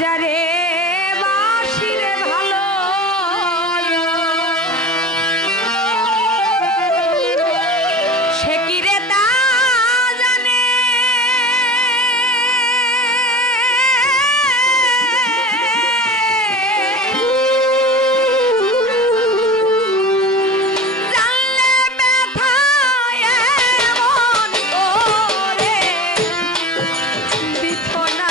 যারে বাসিরে ভালো সে কি রে তা জানে জানলে ব্যথা এমন করে দিত না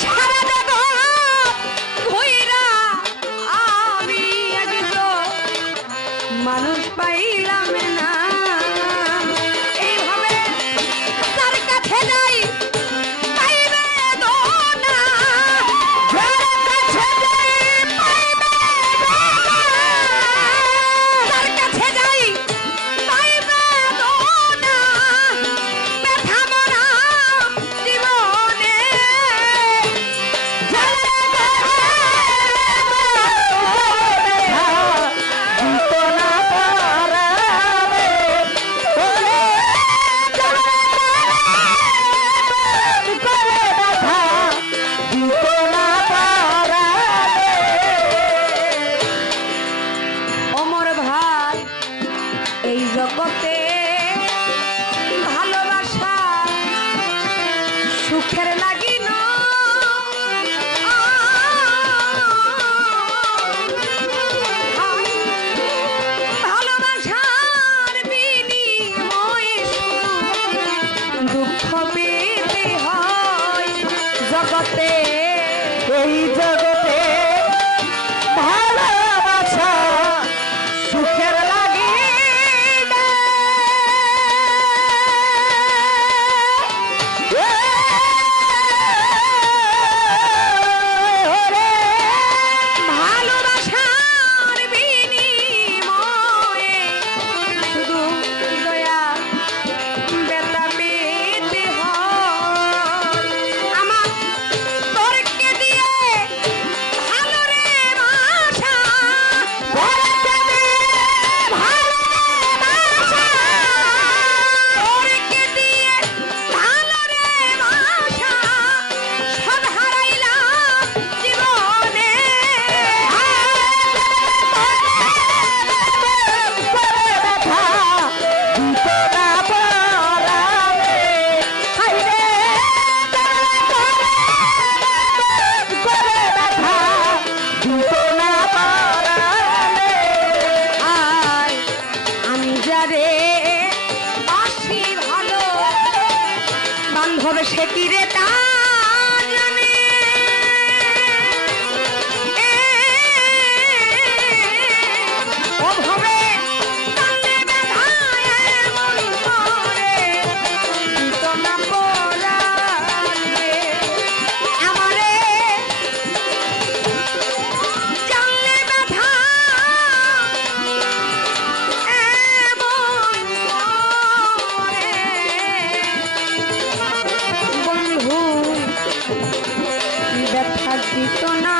সারা জগৎ ঘুইরা আমি একজন মানুষ পাইলাম না। এইভাবে তার কাছে যাই পাইবে দোনা, যার কাছে যাই পাইবে দোনা, তার কাছে যাই পাইবে দোনা, ব্যথা মরা জীবনে অমর ভাই এই জগতে ভালোবাসা সুখের লাগি না, ভালোবাসার বিনিময়ে দুঃখ পেতে হয় জগতে। এই জগতে ভালোবাসা সুখের লাগে না। ওরে ভালোবাসার বিনিময়ে শুধু দয়া ব্যথা পেতে হয়। আমার তোরকে দিয়ে ভালো রে বাসা, তোরকে দিয়ে ভালো রে বাসা, তোরকে দিয়ে ভালো রে বাসা, সব হারাইলাম জীবনে। আর আমি যারে বাসি ভালো, বান্ধব সে কি রে তা জানে। ও ভবে কান্দে ব্যথায় এমন করে, দিত না পরাণে। আমারে জানলে ব্যথা এমন করে, বন্ধু ব্যথা দিত না